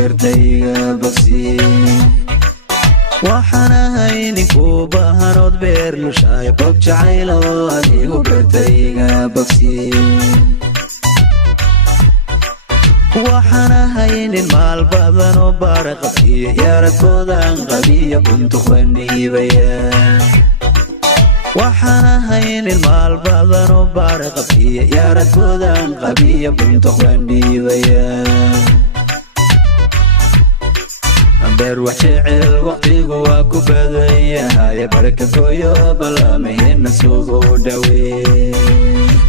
beertayga bogsiye waxana haynin ku baahanood beer lushaay bob jacaylo adigu beertayga bogsiye waxana haynin maal badan oo baara qabtiye yaaradkoodan qabiya buntuq bandhiibaya waxana haynin maal badan oo baara qabtiye yaaradkoodan qabiya buntuq bandhiibaya beer wax jecel waqtigu waa ku badan yahay barka gooyo ballamaheenna suugu dhawee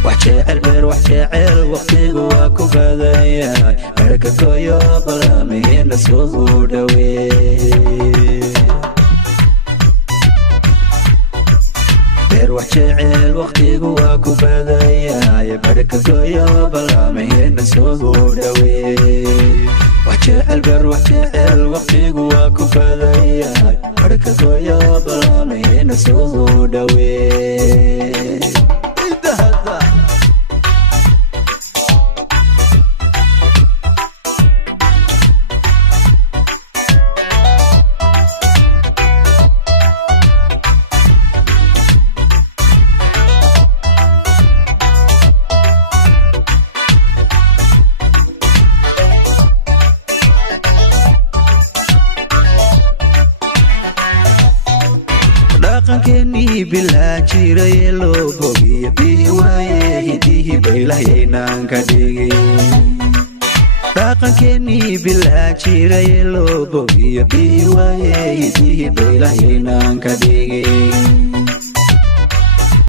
wax jecel beer wax jecel waqtigu waa ku badan yahay barka gooyo ballamaheenna suugu dhawee beer wax jecel waqtigu waa ku badan yahay barka gooyo ballamaheenna suugu dhawee وجعل بر وجعل وقتي جواك فذايا بركة ويا برامين سودا وين كني بلا جيري لو بوغي بيوايه هديه بيلاينان كديغي راقن كني بلا جيري لو بوغي بيوايه هديه بيلاينان كديغي